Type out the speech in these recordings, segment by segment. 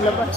sa labas.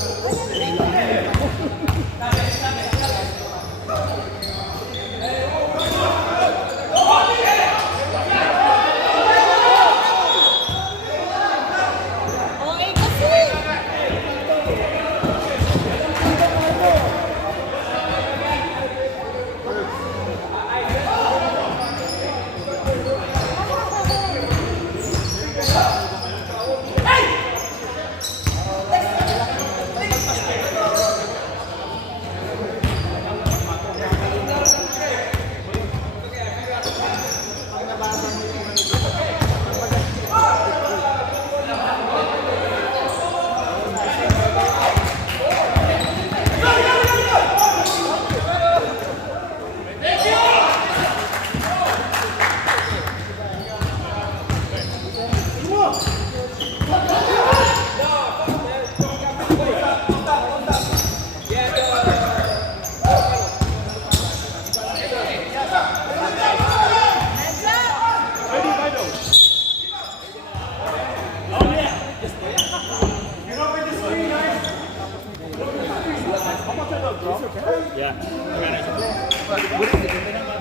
Yeah.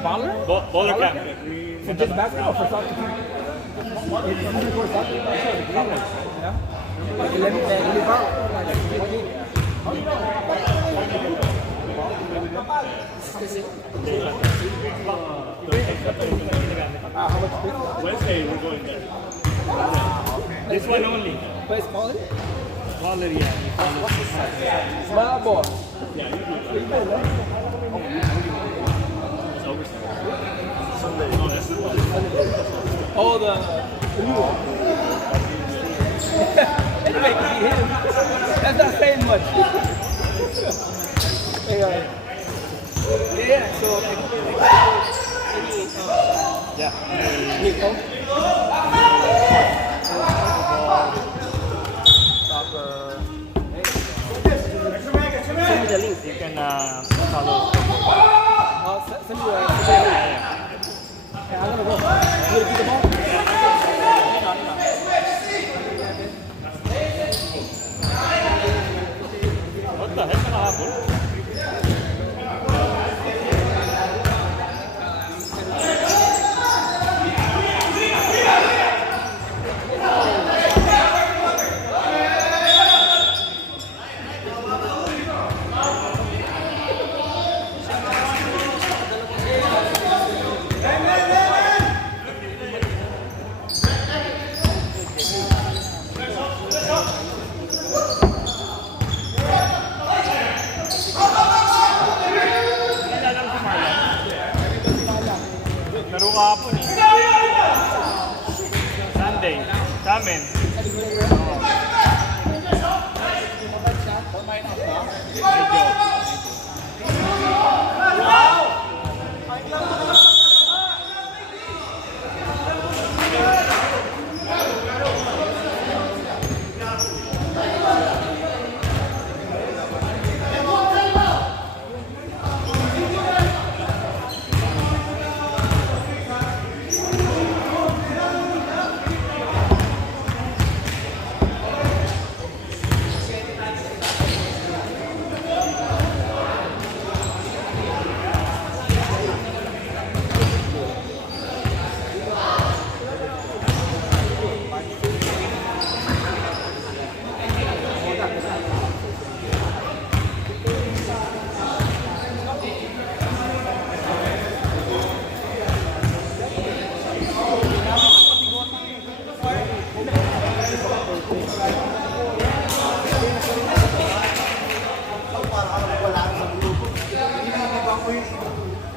Baller? Bowler cap. For just basketball or for soccer? It's usually for soccer. Yeah? Like 11 how much space? Wednesday we're going there. This one only. But it's quality? Baller, yeah. What's the size? Small ball. Yeah, you do. It's oversized. Oh, that's the one. Oh, the blue. Anyway, it could be him. That's not saying much. Yeah, so Yeah. Nico. Send me the link. You can follow. Send me the link. Okay, I'm gonna go. You gonna beat the ball? What the heck happened? Laro kahapon eh. Sunday. Sa amin.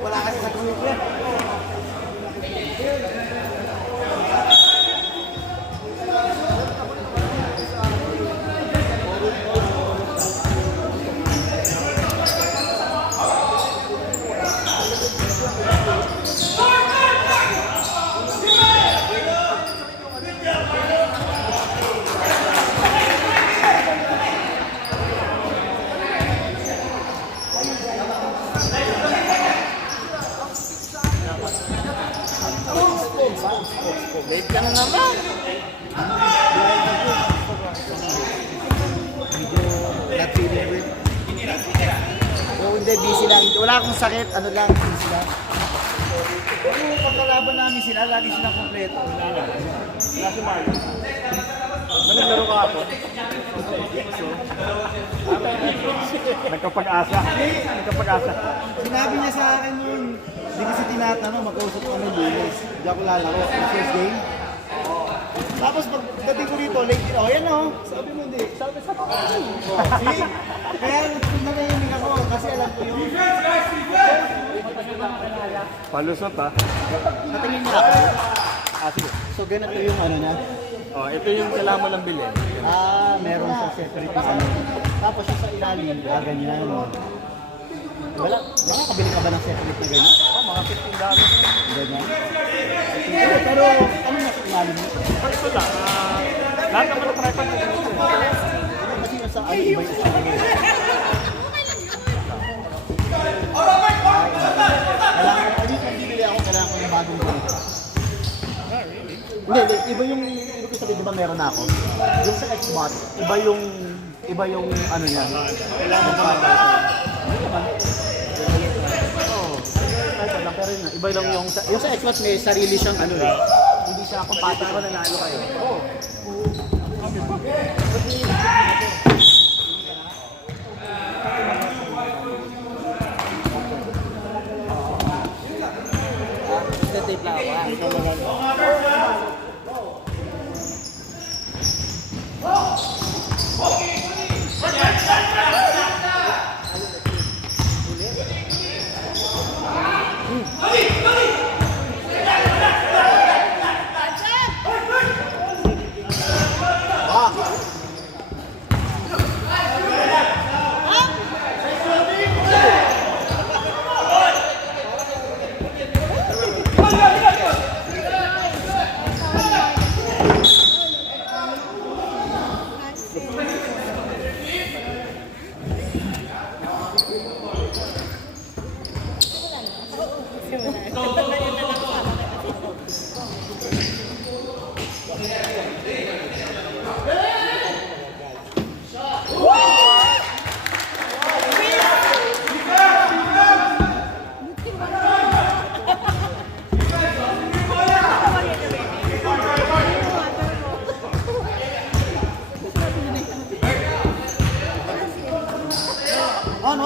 Wala kasi sa group niya. Late ka na naman. Hindi, busy lang. Wala akong sakit, ano lang, busy lang. Pero pagkalaban namin sila, lagi silang kompleto. Wala si Mario. Naglaro ka ako. Nagkapag-asa. Nagkapag-asa. Sinabi niya sa akin nun, hindi kasi tinatanong, mag-usap kami Lunes. Hindi ako lalaro. Yung first game. Tapos pagdating ko dito, late din. Oh, yan oh. Sabi mo hindi. Sabi sa akin. See? Kaya nangyayamig ako kasi alam ko yung Palusot ha. natingin niya ako. Sige. So ganito yung ano niya. Oh, ito yung kailangan mo lang bilhin. Meron sa separate na ano. Tapos yung sa ilalim, ganyan. Wala, nakakabili ka ba ng separate na ganyan? Mga $15. Ganyan? Pero ano na sa ilalim mo? Ito lang. Lahat naman ng tripod na ganito. Kasi yung sa ano, iba yung sa ano. Kailangan ko, kung bibili ako, kailangan ko ng bagong ganito. Hindi, iba yung, ibig ko sabihin, di ba meron na ako? Yung sa Xbox, iba yung ano niya. Kailangan mo naman daw. Kahit lang, pero yun, iba lang yung sa Xbox may sarili siyang ano eh. Hindi siya compatible ko nanalo kayo. Oo. Tape lang ako.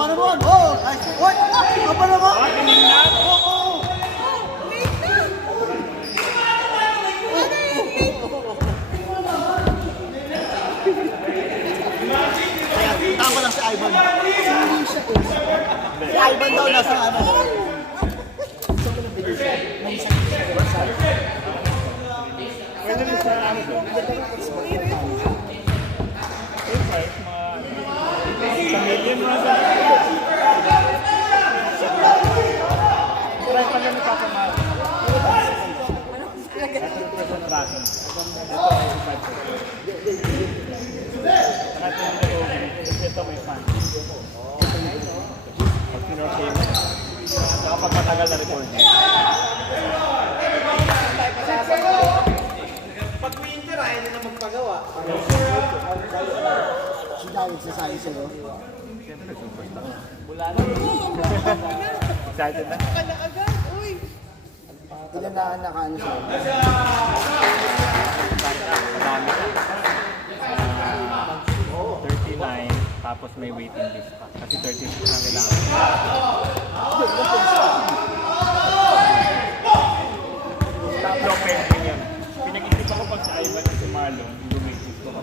Ano mo? Oh! Ay! What? Apa na mo? Tama lang si Ivan. Si Ivan daw nasa ano. Pwede rin sa ano to. Pamilya mo na. Try pa lang ni Papa Mario. Ito na rating. Ito may fan. Pag pinorchay mo, kapag matagal na record niya. Pag winter, ayaw na magpagawa. Si David sasali sa'yo. Excited na? Ilan na nakaano sa'yo? Madami na. 39, tapos may waiting list pa. Kasi 36 na kailangan. Tatlo pending yun. Pinag-isip ako pag sa Ivan at si Marlon, lumikis ko pa.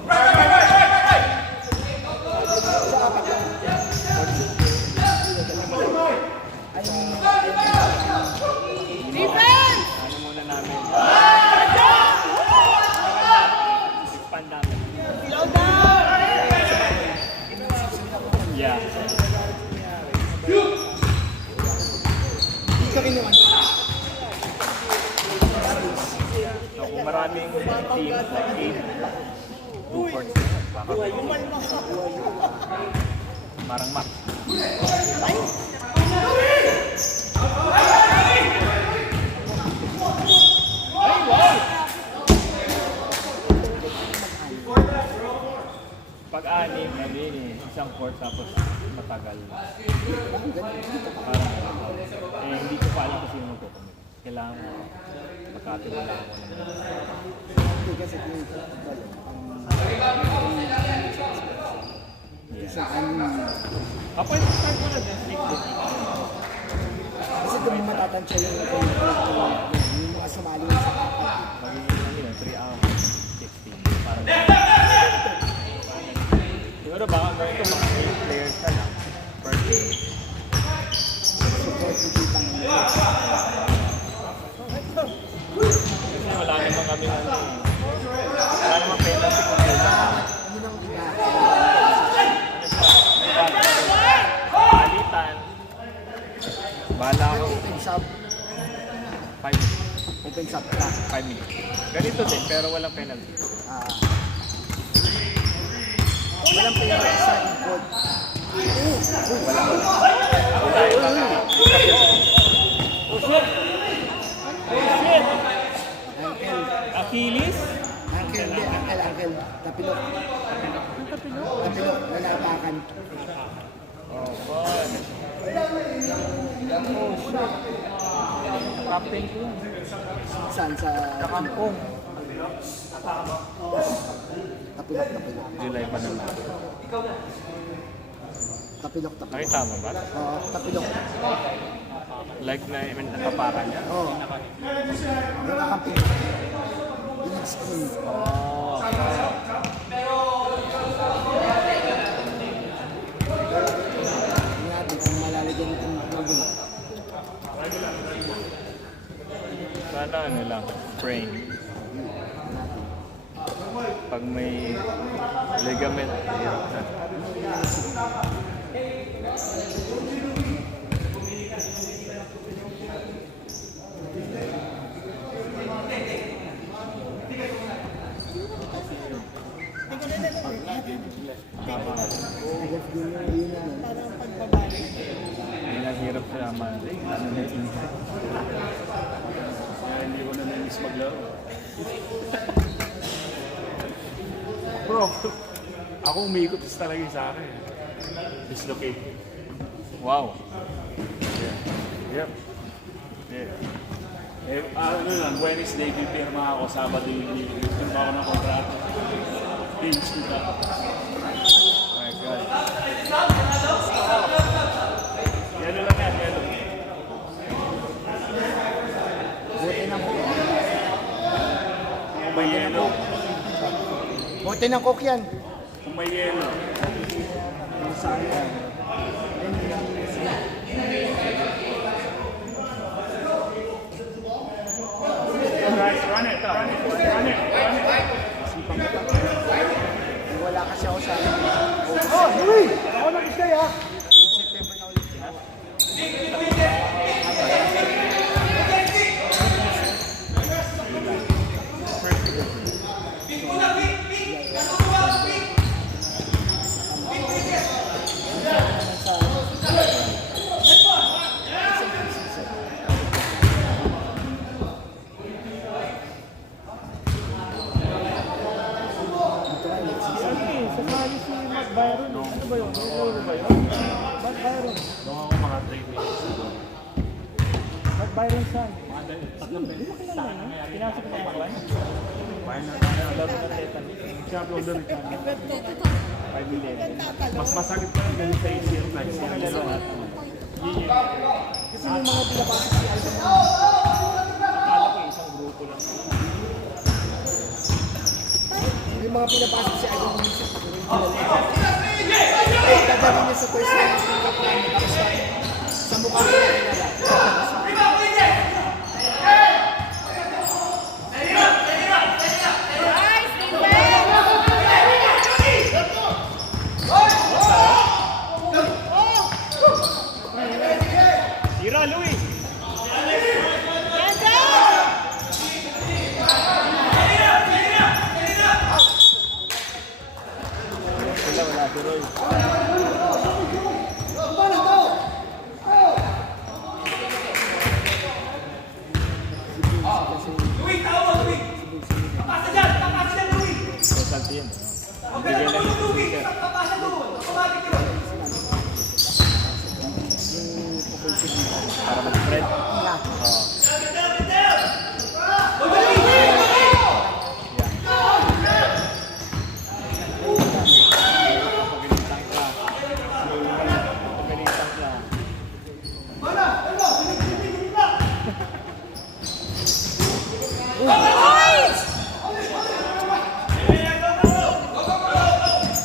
Defense! Ano muna namin? Expand namin. Yeah. Hindi ka kinuha. So kung maraming team, like 8, 2 courts, baka parang max. Pag Pag-anim, isang court tapos matagal. Parang, hindi ko pa alam kung sino magkukumit. Kailangan magkatiwalaan mo naman. Hindi kasi sa anim. Pwede start mo na din. Kasi kung matatansya yung mga sumali sa Magiging 3 hours, 16. Parang siguro baka ganito mga 8 players ka lang per game. support yung kitang Kasi wala naman kami wala naman penalty kung kailangan. yun ang iba. Palitan. Bahala ako. Open sub. 5 minutes. Open sub ka. 5 minutes. Ganito din, pero walang penalty. Walang pinag sa likod. Uncle. Achilles? Uncle. Tapilok. Tapilok. Nanapakan. Oh, God. Captain ko yun. Saan sa... Kakampong. Tapilok. July pa naman. Tapilok. Nakita mo ba? Oo, tapilok. Like na nakapakan niya? Oo. Nakakamping. In-explain. Oh. Hindi natin kung malalagyan ng magulo. Sana ano lang, sprain. Pag may ligament, hirap na. Hindi na hirap sa Monday. Ano na yung injury? Hindi ko na namiss maglaro. Bro, ako umikot talaga yung sa akin. Dislocate. Wow. Yep. Yeah. Ano lang, Wednesday, pipirma ako, Sabado yung pipirma ako ng kontrata. Teams ko ka. My God. Yelo lang yan, yelo. Buti ng cook. Kung may yelo. Buti ng cook yan. Kung may yelo. Guys, run it. Wala kasi ako sa... Oh, Louis! Ako nag-stay ah! September na ulit sila. Sasali si Matt Byron. Ano ba yun? Ano ba yun? Matt Byron. Nung ako mga 3 minutes. Matt Byron saan? Hindi mo kilala yun? Pinasok na yung kwan? Laro na tetan. Champion doon. 5 million. Mas masakit pa rin sa ACL flex. Kasi yung mga pinapasok si Alvin. Akala ko isang grupo lang. Yung mga pinapasok si Alvin Vincent. Ay, dadali niya sa first line. Tapos sa mukha ko na kilala. Tira, Louis! Sila, wala si Roy. Resulta yan. Bigyan lang yung sticker. Red?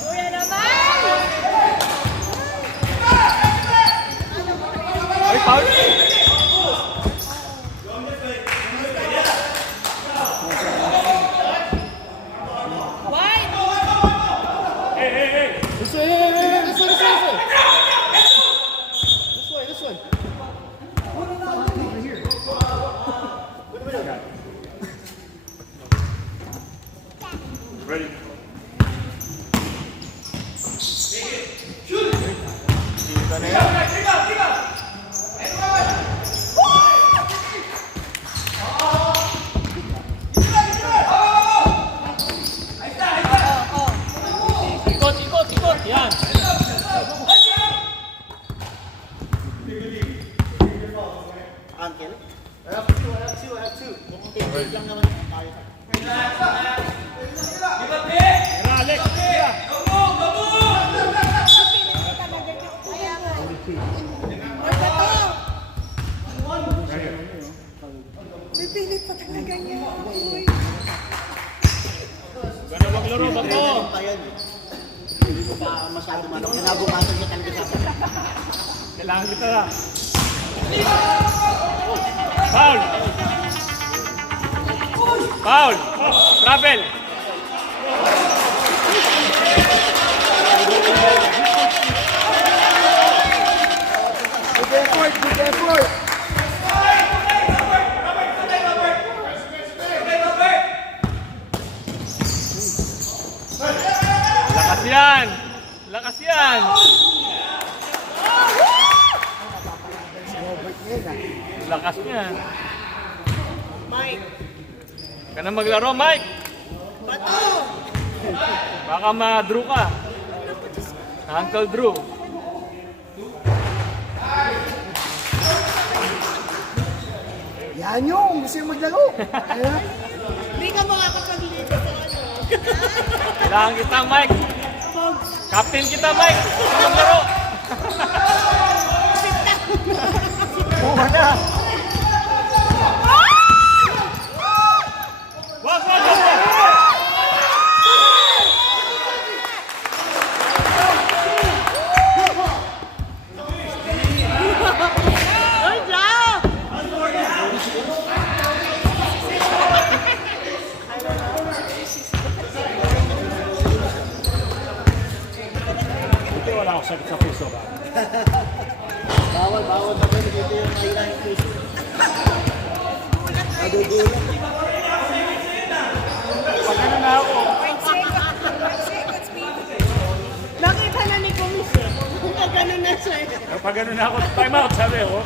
Kuya naman! Ay, foul! Wide! This way. This way. Ready? Dito na yan. Ikot. Yan. Uncle? I have two. Take lang naman tayo. Alex. Kaya nga. Or ba to? Pipilit pa talaga niya. Uy. Gano'n maglaro, bato. Hindi ko pa masyado manok. Kinabukasan niya talaga sa akin. Kailangan kita na. Foul! Foul! Travel! Good effort. Lakas yan! Lakas niya. Mike. Ka na maglaro, Mike! Bato! Baka ma-drew ka. Uncle Drew. Yan yung gusto yung maglaro. Ayan. Hindi ka makakapag-lead sa ano. Kailangan kita, Mike. Captain kita, Mike. Maglaro. Buha na. Wag! Good job! Buti wala ako sakit sa puso ba? Bawal ba kayo dito yung kailangan puso? Nagugulat. Pagano na ako. 5 seconds, baby. Nakita na ni Kumis eh. Nagano na siya eh. Pag gano'n na ako, time out, sabi ko.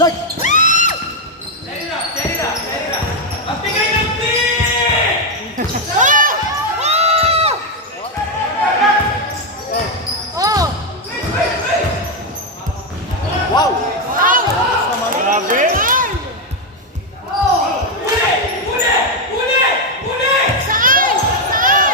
Like! Wow! Grabe. Saan? Saan?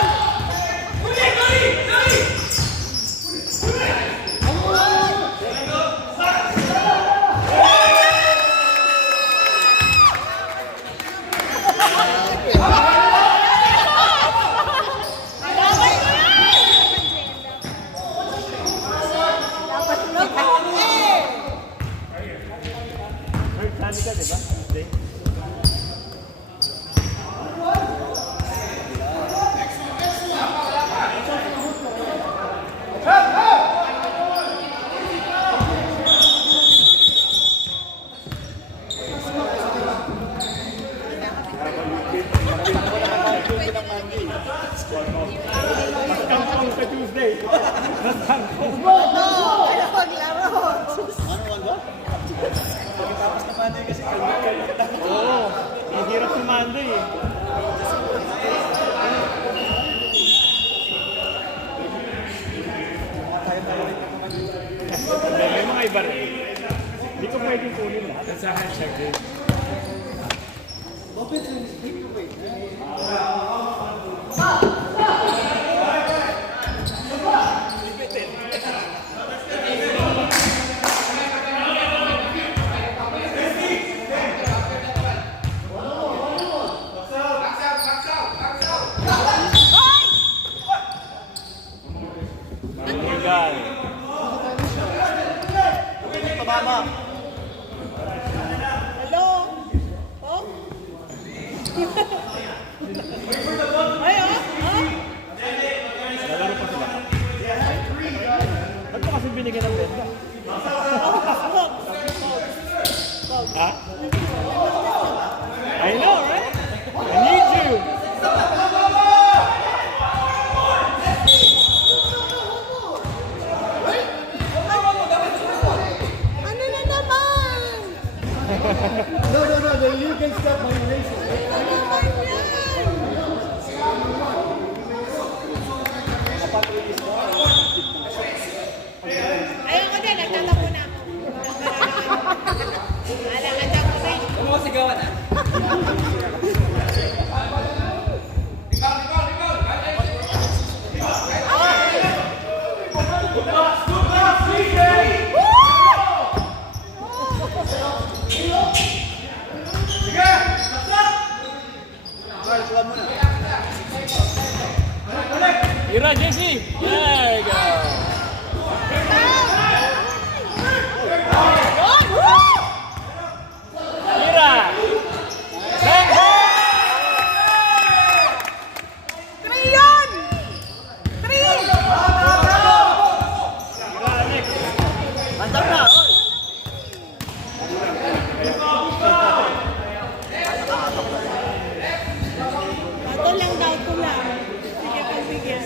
Dapat yan! Dapat lang eh! Sabi ka, di ba? Tuesday. Nagkangkang sa Tuesday. Ano maglaro? Ano ba? Pagkatapos na pandemic kasi Mahirap si Mandoy eh. May mga iba rin. Hindi ko pwedeng kunin lahat. Sa akin, check din. Legal. Pababa. Hello? Oh? Ay, oh? Oh? Lalaro pa sila. Ba't mo kasi binigyan ng benta? Ha? I know, right? I need you! Ano na naman? No, you can stop my race. Ano naman yan? Ayun ko din, nagtatakbo na ako. Wala ka dyan ko rin. Ira, Jesse! There you go! Ira! Bang, bang! Three yun! Three! Ira, next! Andam na. Ito lang daw ko lang. Sige, pagbigyan.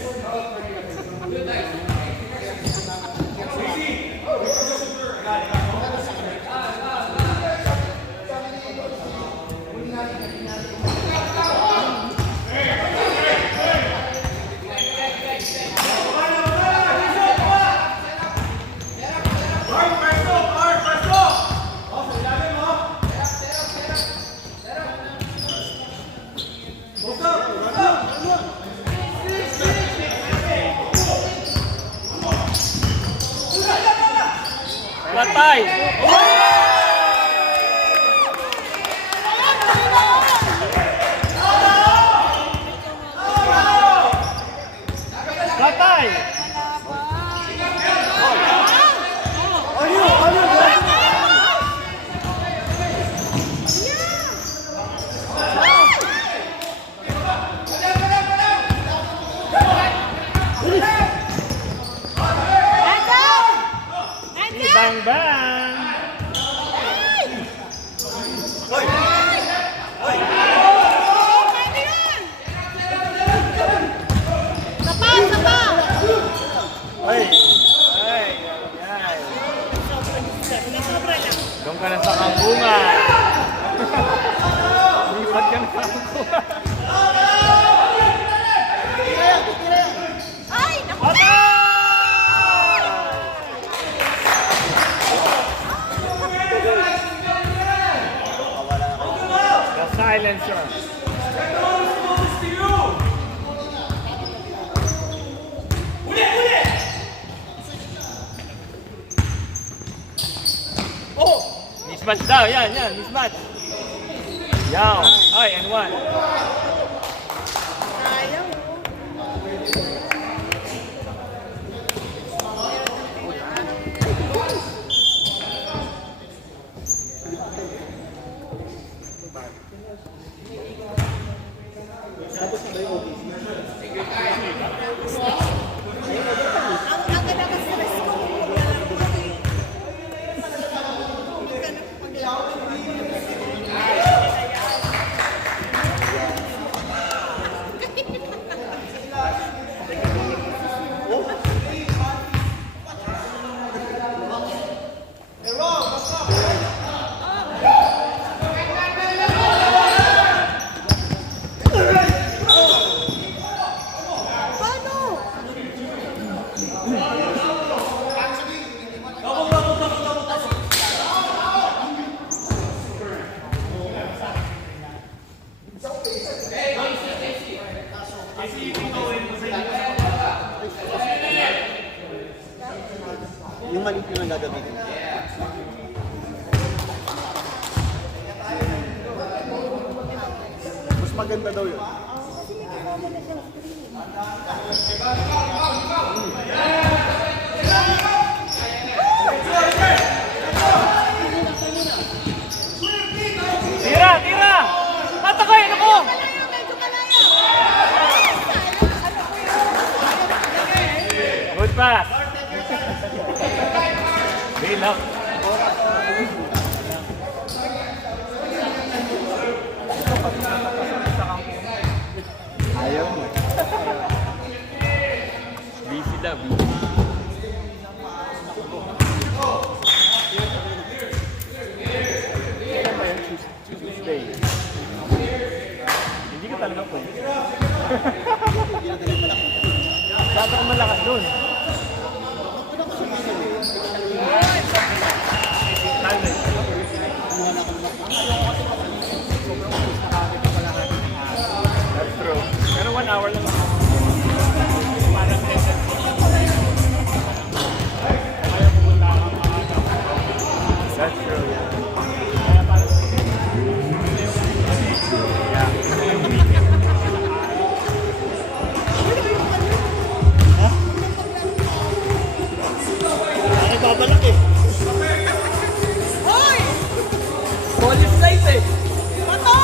Latay! Latay! Bang, bang! Pwede yun! Sapa, sapa! Ay! Ay! Ay! Sobra lang. Doon ka na sa kambungan! Lipat ka na sa kambungan! Ay, naku! The silencer! Mismatch daw, yan, mismatch. Yaw, ay, and one. Sayang, oh. Ang ganda ng stress ko kung maglalaro ka eh. Hindi ka na maglaro. maganda daw yun. Kasi nagkakawa mo na siya screen. Tira! Tira! Patakoy! Ano ko? Malayo, medyo malayo. Good pass! Bail up. Ayaw mo. Busy daw, busy. Kailan ba yun? Tuesday. Hindi ka talaga po. Sabi ko malakas doon. That's true. Pero 1 hour lang. That's true, yeah. Ay, babalak eh. Hoy! Police light eh! Bato!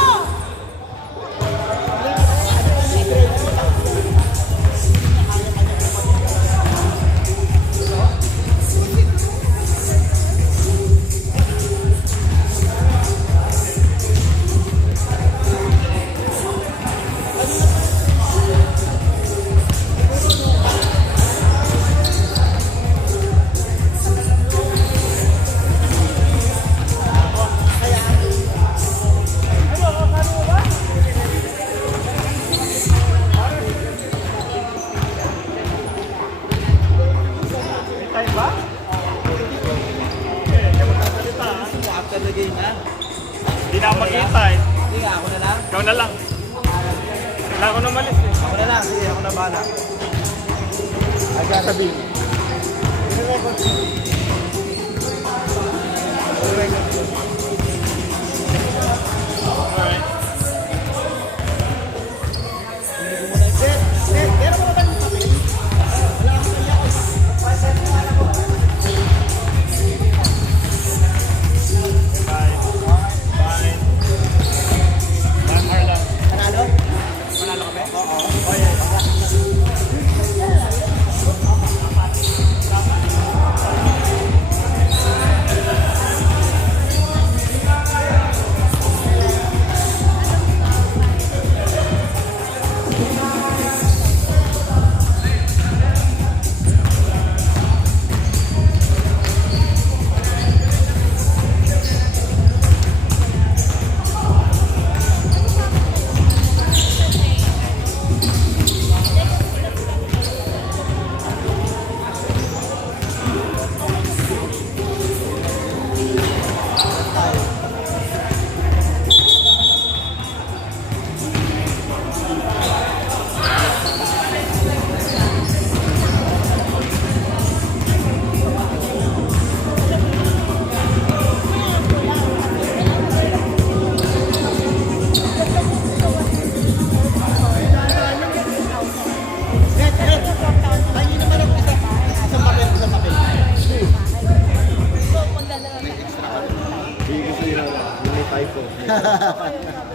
Time ba? After the game, ha? Hindi na ako makita eh. Hindi nga, ako na lang. Ikaw na lang. Kailangan ko na malis eh. Ako na lang, sige, ako na bahala. Agad sabihin. Alright. Bye. Bye. 1 hour lang. Panalo? Manalo kami? Oo.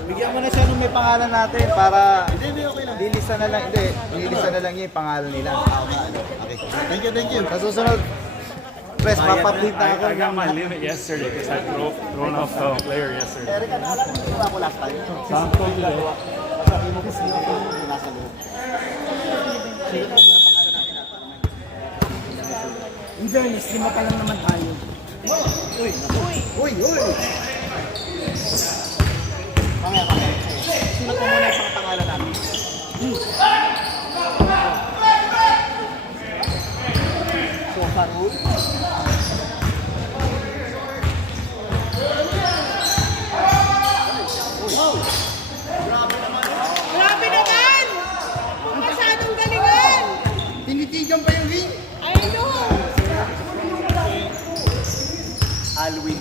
Bigyan mo na siya nung may pangalan natin para lilista na lang, lilista na lang yung pangalan nila. Okay. Thank you. Sa susunod, press, mapaplit na ako. I got my limit yesterday because I thrown off the player yesterday. Eric, alam mo yung ako last time? Sample today. Sabi mo kasi yung nasa loob. Sige mo yung pangalan namin at para may... In fairness, 5 pa lang naman tayo. Uy! Mamaya. Sino ko muna yung pangalan namin? So, Farul? Grabe naman! Masyadong galingan! Tinitigan pa yung wing! I know! Alwin.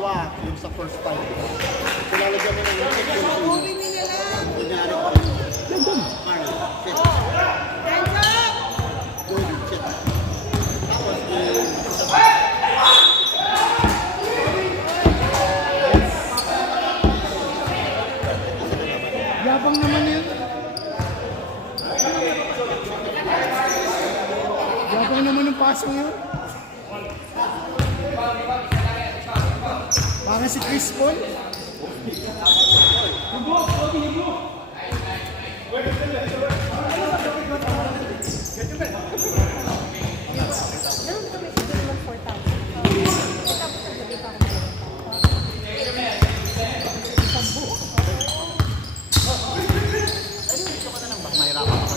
halimbawa, yung sa first fight, pinalagyan mo ng Uri nila lang. kunyari pa rin. Carl, shit, Hands up! good, shit. Tapos, Yabang naman yun. Yabang naman ng pasong yun. Parang si Chris Paul. Ganun kami siguro mag 4,000. Tapos ang gabi pa ako isang buo. mahirapan ka.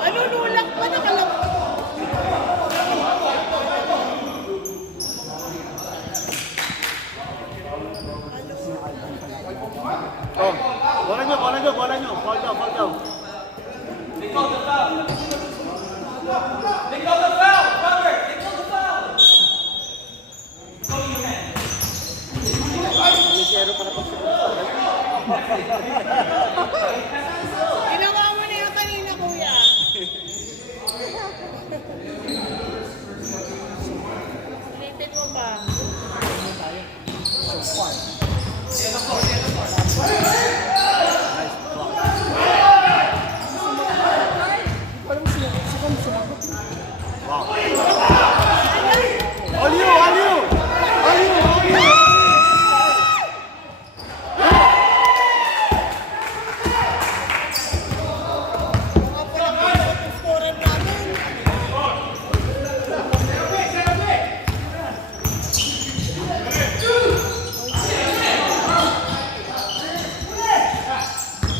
Ano nulak pa nakalap? Oh, bola nyo. Fall down. Ginawa mo na yung kanina, kuya. Ulitin mo ba? All you! Mga pala ko yung scorer namin.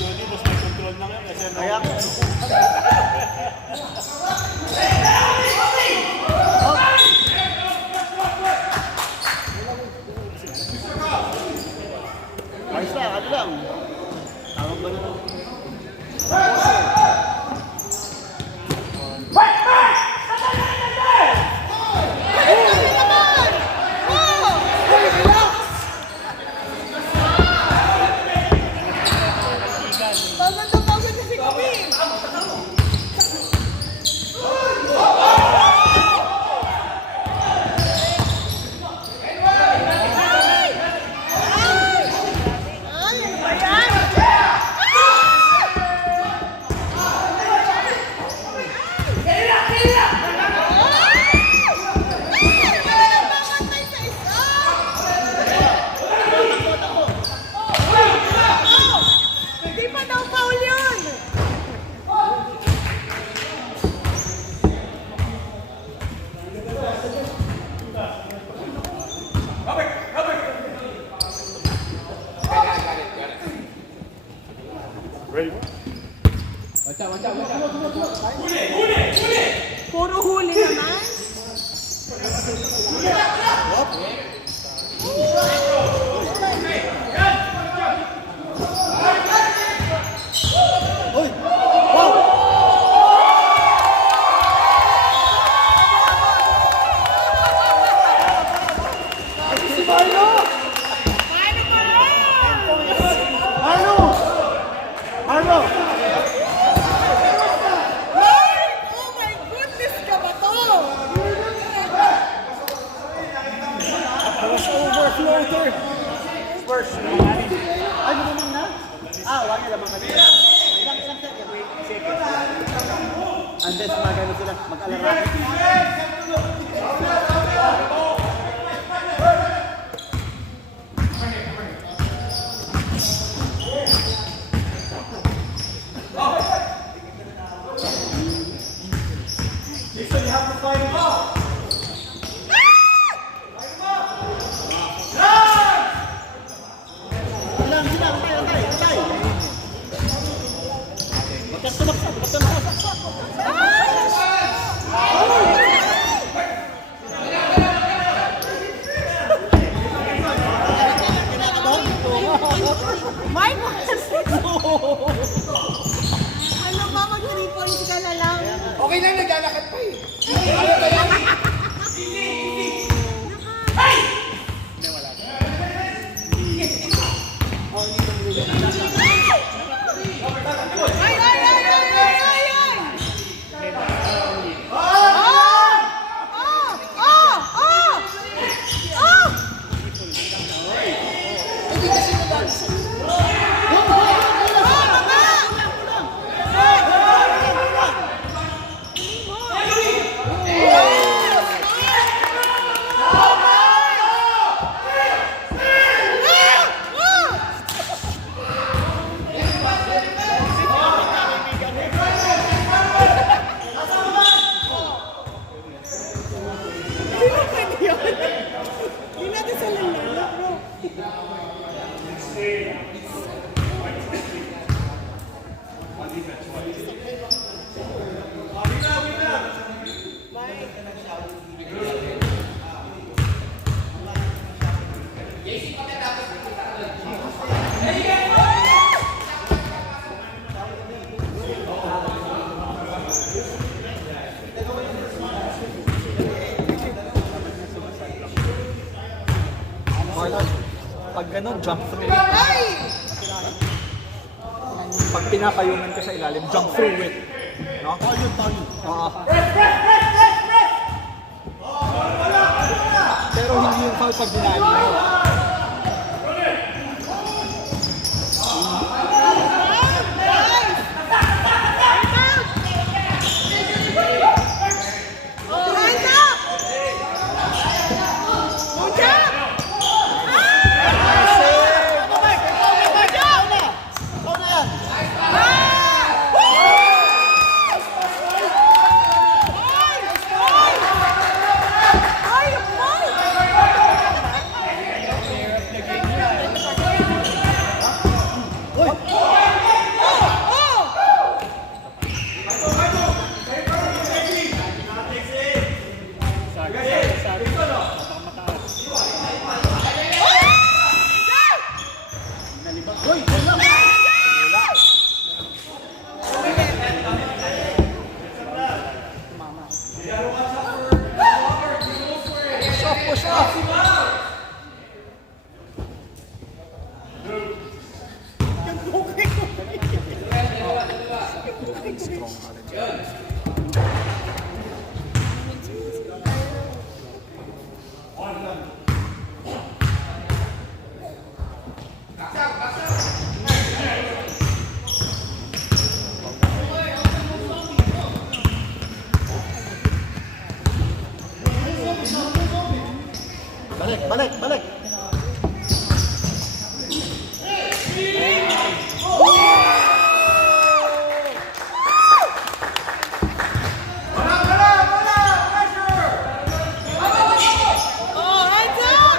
Johnny, mas may control na ngayon kasi Kaya, ayos lang, ano lang. Tawag ba na lang? Pagod na si Queen. Ay, ano ba yan? Hindi pa daw foul yun! ready? Puro huli naman. Uy! Wow! Si Marlo! Paano ba yan? Marlo! Marlo! Lord! Oh my goodness ka ba to? Crossover floater! First. Ay, naman na? Wala naman kasi. Ilang set? Second. And then, magano sila, mag-alala. Tay! Huwag kang tumaksak, huwag kang tumaksak. Mike, ano ba? Mag 3 points ka na lang. Okay lang, naglalakad pa eh. Ay, ay, ay, ay, ay, ay, ay! Hindi natin sa lalala, bro. Pag ganun, jump through. Ay! Pag pinapayungan ka sa ilalim, jump through it. No? Oo. Pero hindi yung foul pag binali mo. Oh, hands up! Good job! Push off! Balik, balik, balik. Oh, hands up!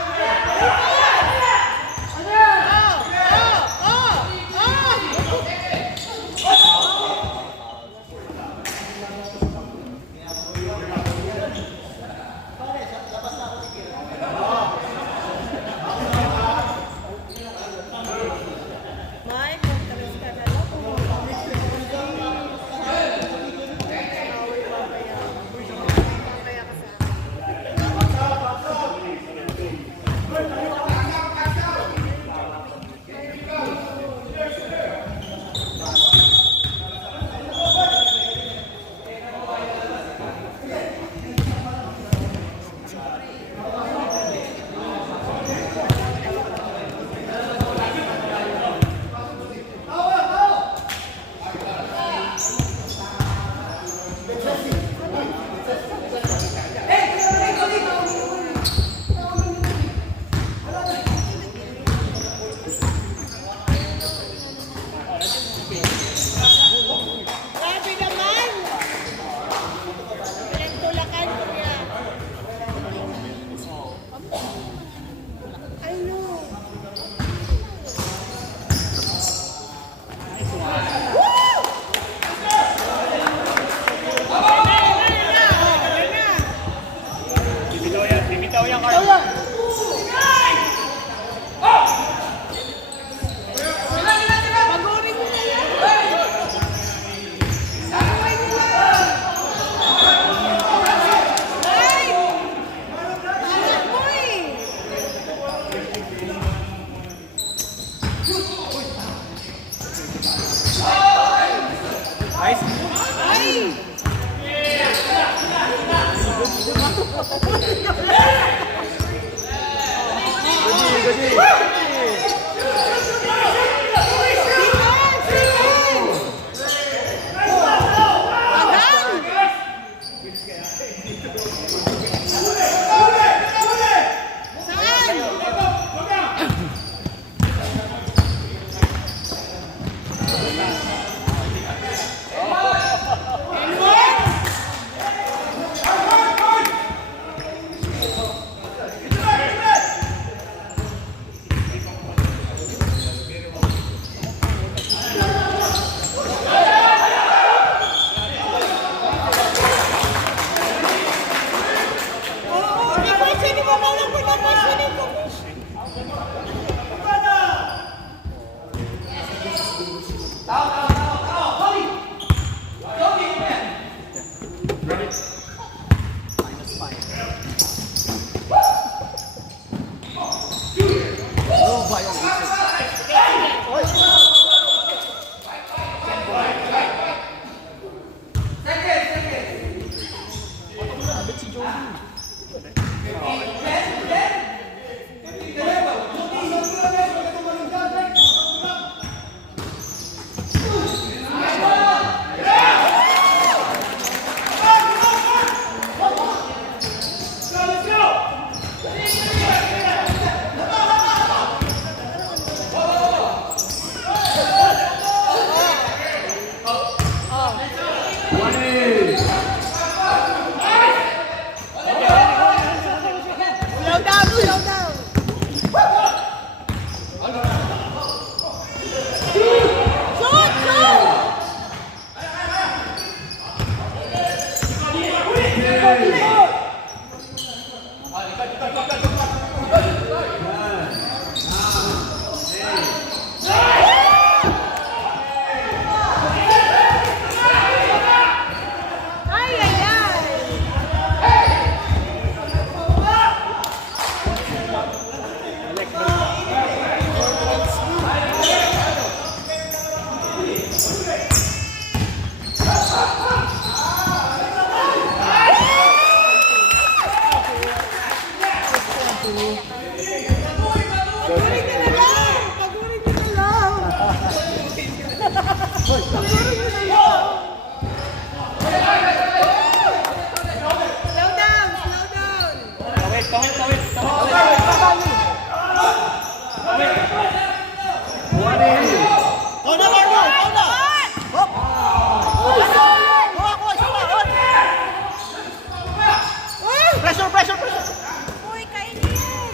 Uy, kainin yan!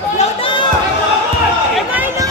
Slow down! Emino!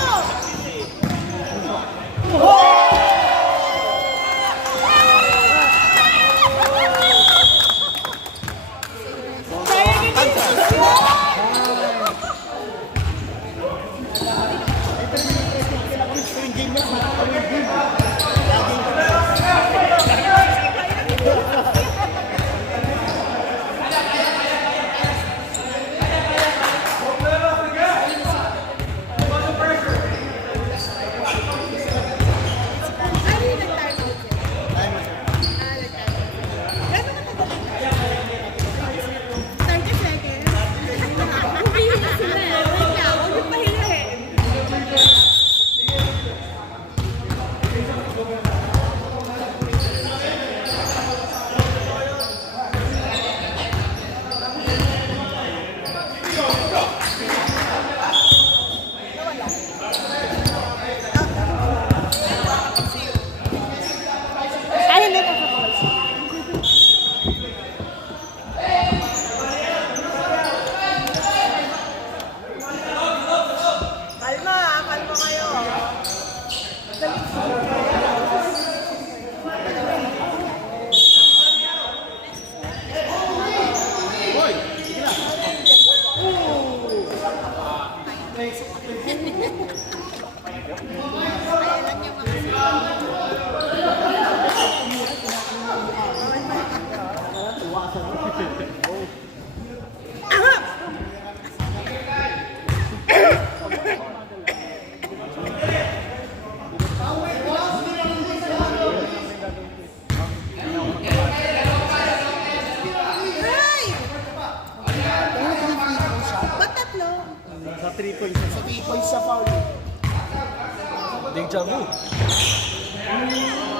Deja vu.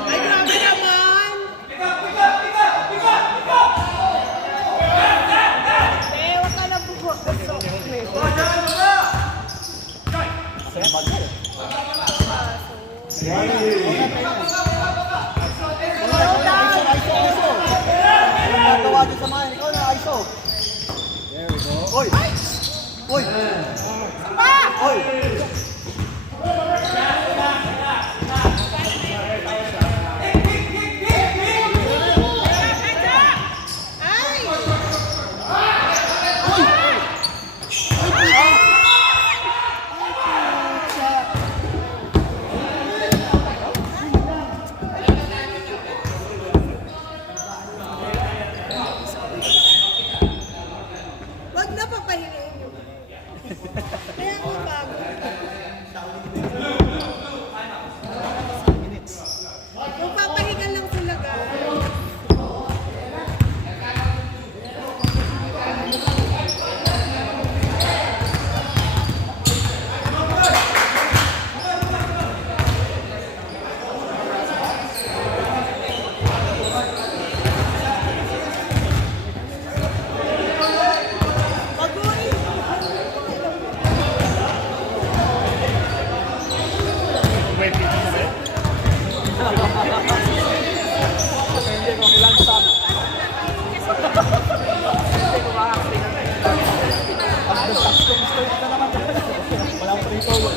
Ay, grabe naman! Eh, wag ka na buhok. Nagawa dyan sa mga, ikaw na, ISO. There we go. Oy! Oy! Oy! Wag na papahirin yun. Kaya ako bago. Kung papahingan lang sila guys. Baguhin. May pizza ba yun? Hindi ko kailangan sabi. Hindi ko makakasing na eh. Ang saktong start na naman. Walang free throw.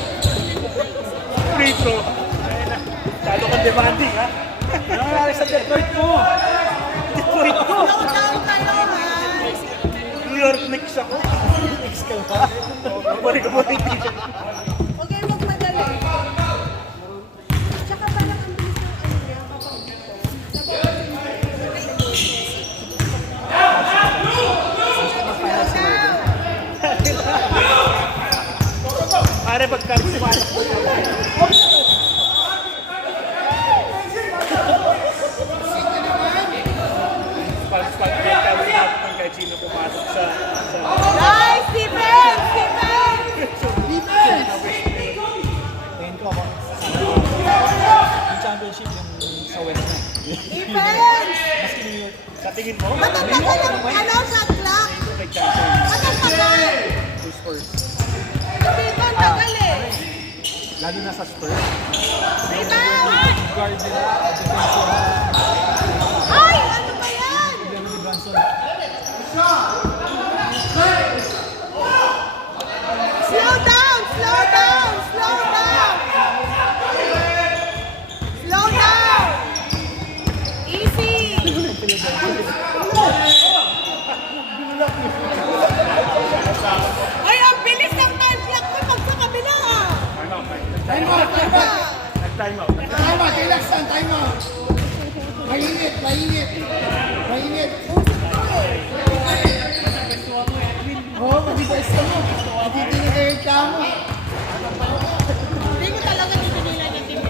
Free throw. Masyado kang demanding, ha? Ano nangyari sa Detroit mo? Detroit mo! Slow down kayo ha. New York Knicks ako. Knicks ka ba? Balik mo rin dito. Huwag kayong magmadali. Tsaka parang ang bilis ng ano niya, papauwi ko. Pare, pagkarisiman. Pag-break out natin ng kahit sino pumasok sa Nice! Defense! Defense! Tingin ko ako. Yung championship yung sa West na. Defense! Maski New York. sa tingin mo. Matatagal ang ano, shot clock! Matatagal! Spurs. Dito ang tagal eh! Lalo na sa Spurs. Rebound! Guard nila, defensive. Ay! Ano ba yan? Problema ni Brunson. Slow down! Slow down! Slow down! Slow down! Easy! Ay, ang bilis ng time clock ko pag sa kabila ah! Time out. Time out, relax lang, time out. Mainit. Oo, madigas ka mo. Natitingin kayo yung kamo. Hindi ko talaga titinilan yung team.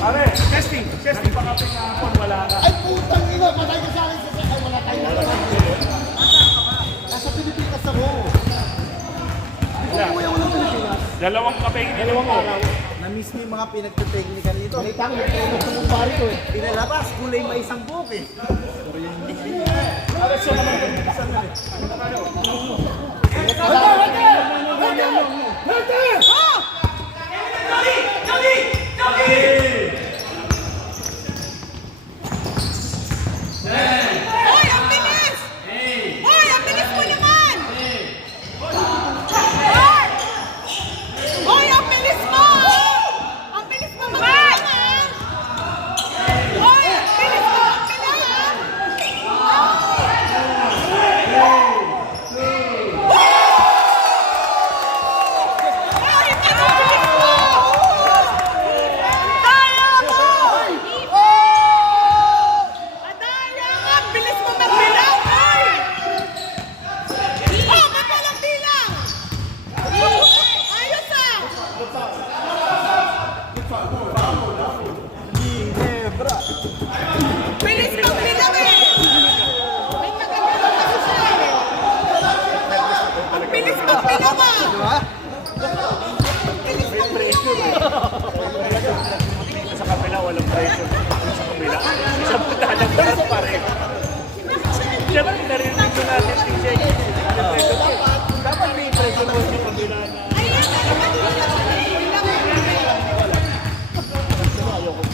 Pare, testing pa kami kahapon, wala ka. Ay, putang ina, patay ka sa akin sa sakay. Wala tayo na lang. Nasa Pilipinas ako. Umuwi ako ng Pilipinas. Dalawang araw. Na-miss mo yung mga pinagtitechnical nito. Balita ko, nagtulog sa kumpari ko eh. Pinalabas, kulay may isang buhok eh. Hoy, ang bilis! Hoy, ang bilis mo naman! Hoy! Hoy, ang bilis mo! Ang bilis mo mag-iwan ah! Hoy, ang bilis mo mag-iwan ah!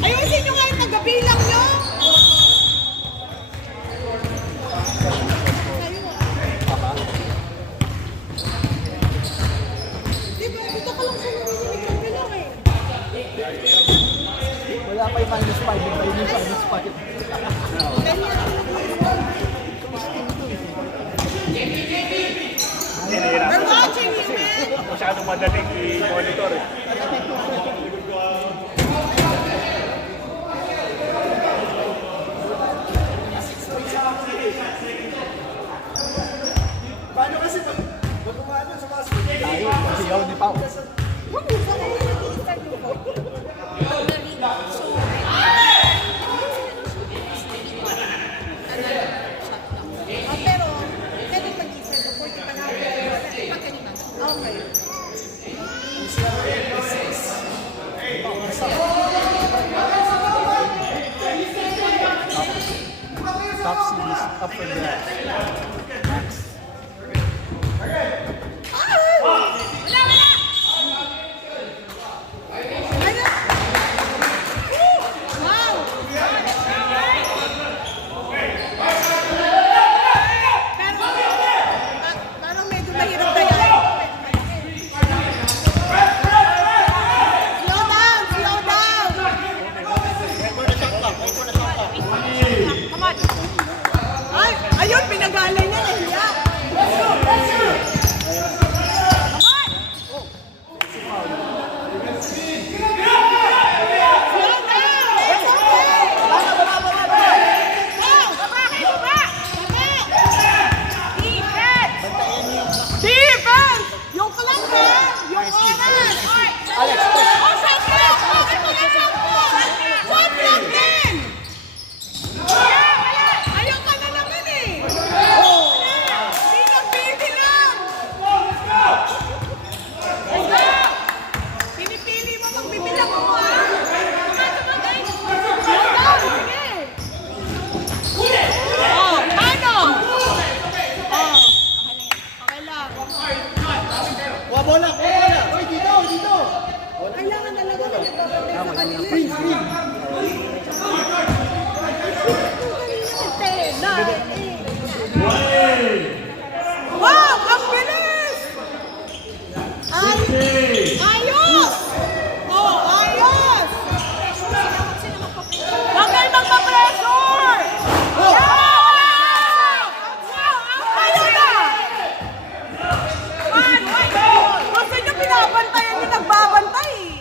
Ayusin nyo nga yung nagkabilang nyo! Diba, dito ka lang sa narinig ng bilang eh. Wala pa yung minus 5, yung minus 5. We're watching you, man! Masyadong madaling i-monitor eh. Paano kasi pag umano sa mga split? Tayo, kasi yaw ni Pao. Huwag mo, sana yung nag-i-start yung vote. So, pero, pwede mag-i-start yung vote. Pagkanina. Okay. Top series, up for grabs. Max. Parang medyo mahirap na yan. Slow down! Slow down! Come on! Ay! Ayun! Pinagalay niya! Nahiya! Defense! Yung kalangka! Yung oras! Alex! Oh, shot clock! Bakit mo na shot clock? Shot clock din! Ayaw ka na naman eh! Hindi nagbibilang! Pinipili mo magbibilang mo ah! Sige! Oh, ano? Oh, okay lang. Wa bola, wa bola. Uy, dito, dito. Kailangan talaga na nagbabantay sa kanila. Screen, screen. Wow! Ang bilis! Ayos! Oh, ayos! Huwag kayo magpa-pressure! Wow! Ang kayo na! Gusto nyo pinabantayan nyo nagbabantay eh.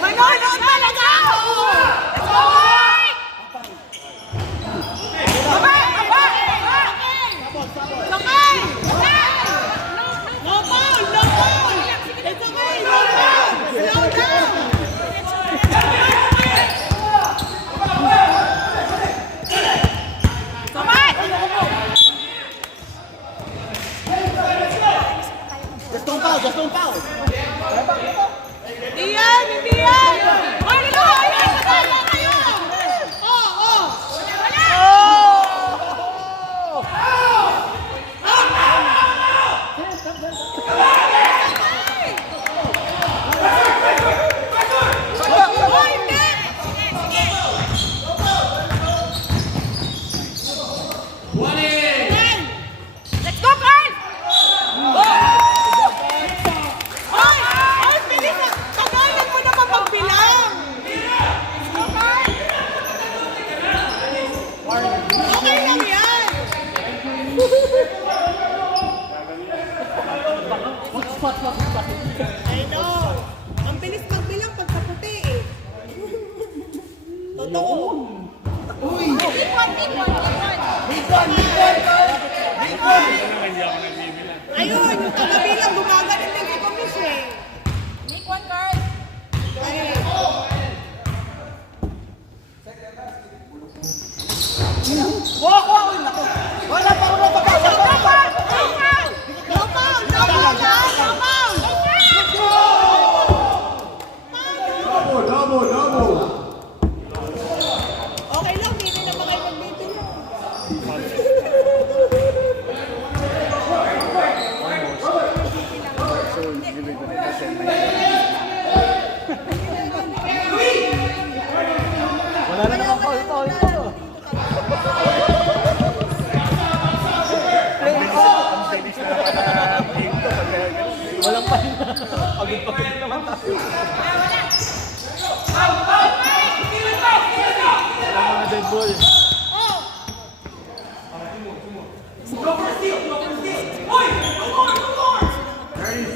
Manonood talaga ako! Sabay! Sabay! Sabay! No foul! No foul! It's okay! No foul! Slow down! Sabay! Just don't foul, just don't foul. Hindi yan! Hindi yan! Hoy, ito! Ayan! Kasama kayo! Oh! Hoy, hindi! Let's go, Carl! Hoy! Hoy, bilis! Tagalan mo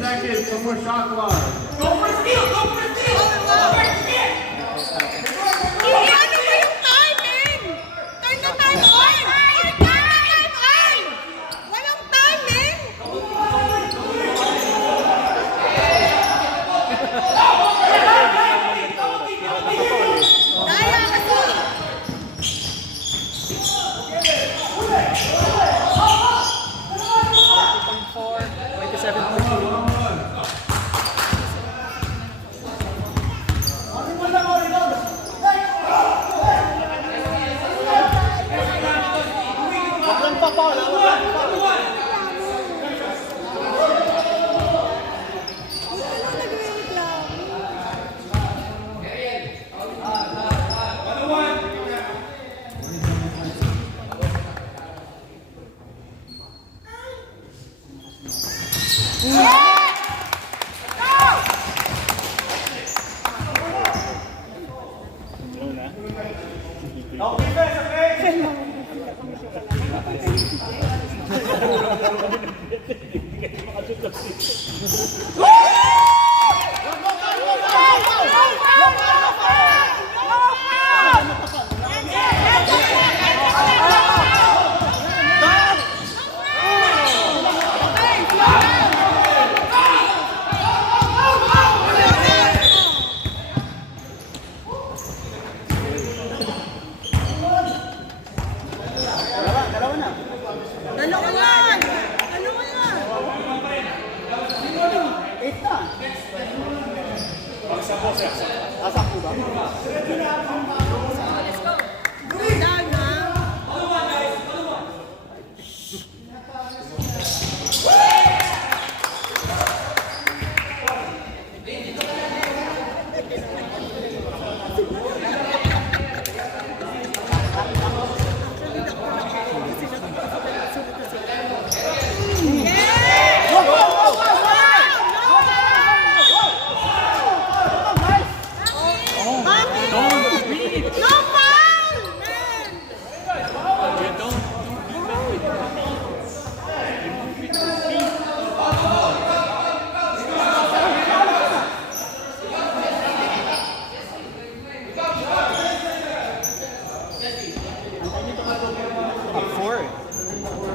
seconds, one more shot clock. Ano ba yung timing? Turn the time on! Turn the time on! Walang timing! Daya kasi! Dalawa yan! Dalawa yan! 8 na. Asakto ba? Down, ha? No foul! Man!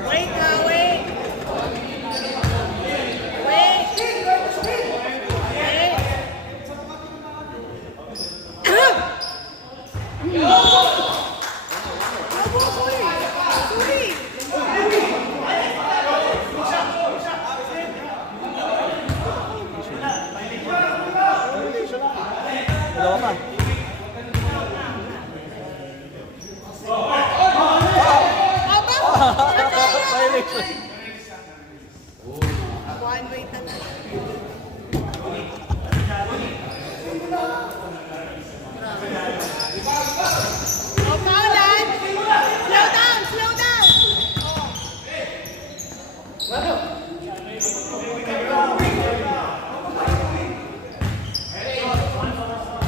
Wait, wait. Dalawa pa. One way talaga. Oh, Paulan! Slow down! Slow down!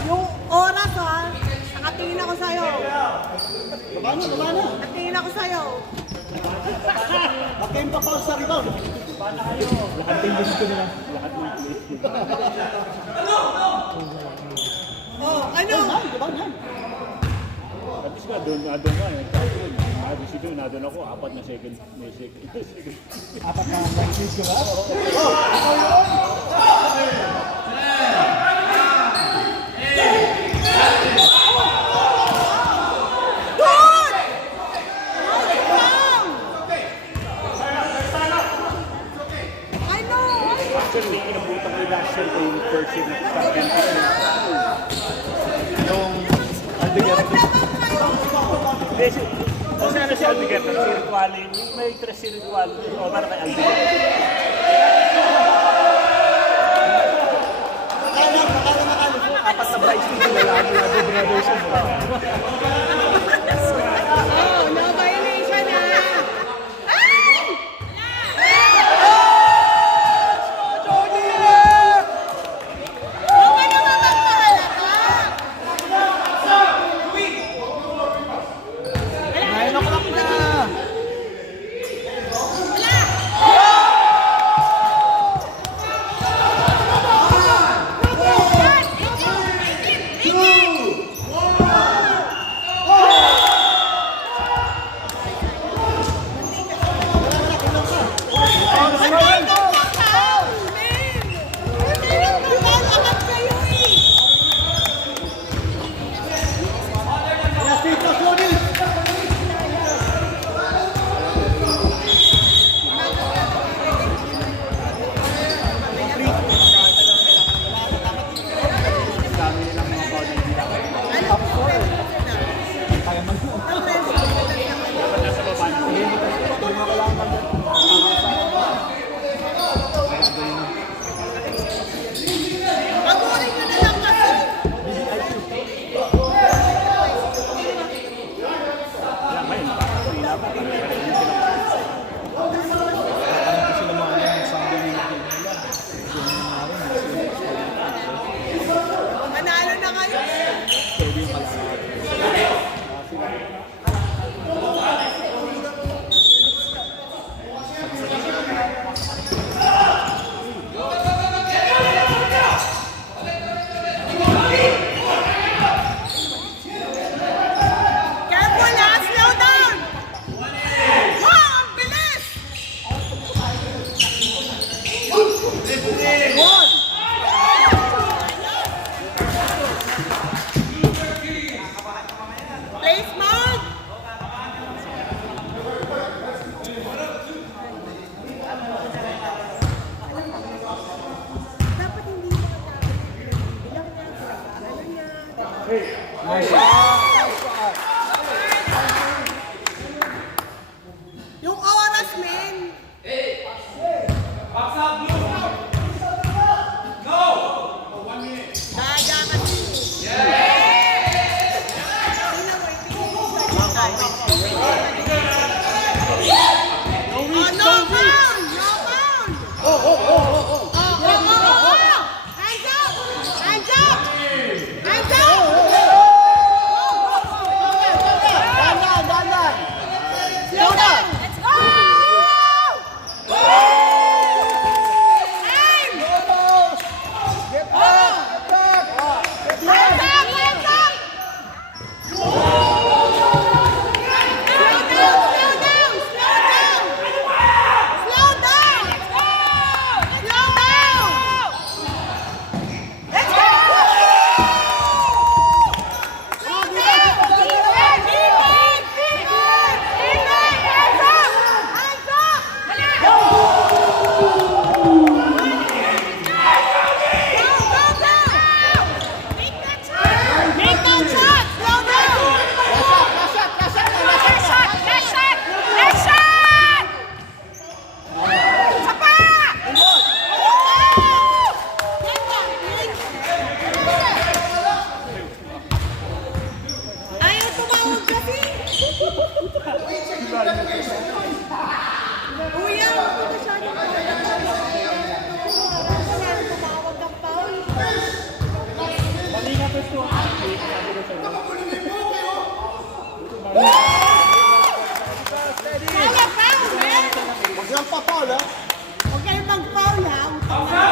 Yung oras, ha? Nakatingin ako sa'yo. Baba na. Nakatingin ako sa'yo. Bakit pa pa sa rebound? Lahat din gusto nila. Lahat ng Oh, ano? Rebound yan. Tapos nga, doon nga. Nandun si doon, nandun ako, 4 na second. May second. Apat na mag-shoot ka ba? Good! I know! Actually, kinabutang ko last year ko yung first year na start and Yung Albiger. Kung ano si Albiger, si Ritualin, may 3 si Ritualin, o para kay Albiger. Apat na bright speed na lang yung graduation mo. Oh, no violation, ha? Ay! Huwag ka naman magpahalata. 9 o'clock na! magpa-foul, ha? Huwag kayong mag-foul, ha? Utang na.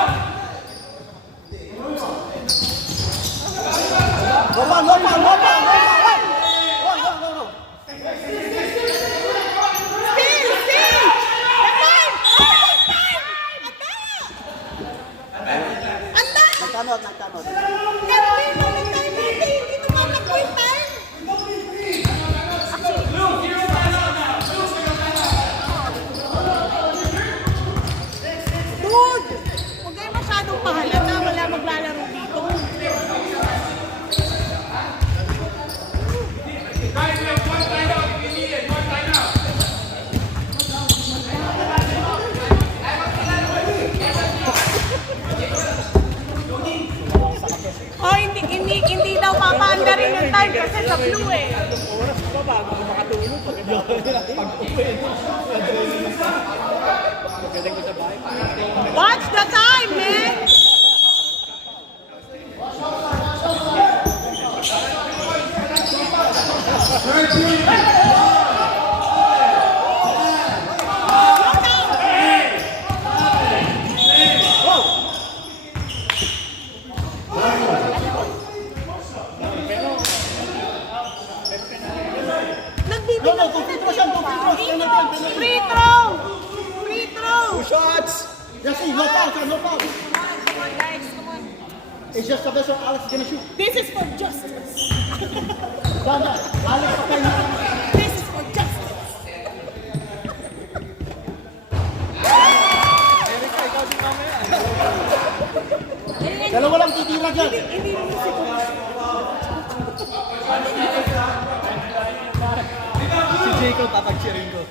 No foul, no foul, no foul, no foul! No. Still! Time! Anda! Nagtanod. Kanina ng time natin, hindi tumatakbo yung time. Dude! Huwag kayo masyadong pahalata, wala maglalaro dito. Oh, hindi daw papaanda rin yung time kasi sa blue eh. Oras pa bago ka makatulog. Pagdating ko sa bahay. Watch the time, man! Nagbibigay Go, free throw siya, go, free throw. Free throw! Free throw! Shots! Jesse, no foul, sir, no foul. Guys, come on. It's just a vessel Alex is gonna shoot. This is for justice. Done. Alex, patay na. This is for justice. Erika, ikaw din mamaya. Dalawa lang titira dyan. Hindi mo si Si Jacob, papag-cheering ko.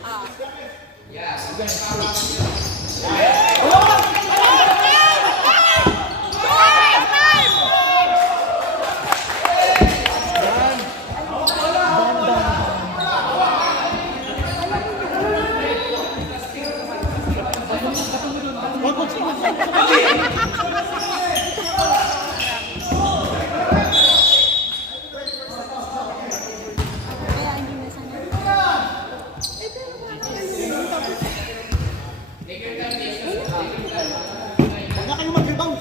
Huwag na kayong mag-rebound.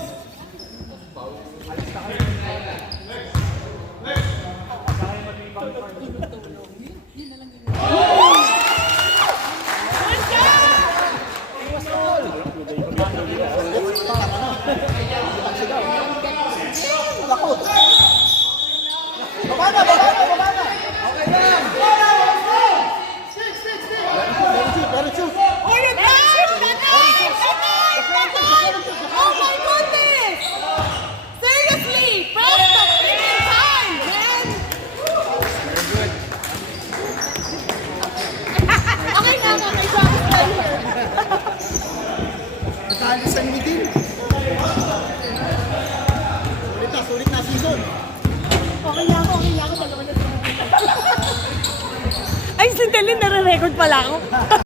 Baba na. Better shoot. Oh, the time! Oh my goodness! Seriously! Press the freaking time, man! Okay na, satisfied here. Nakalis ang middle. Sulit na season. Okay na ako. Ay, sandali, nare-record pala ako.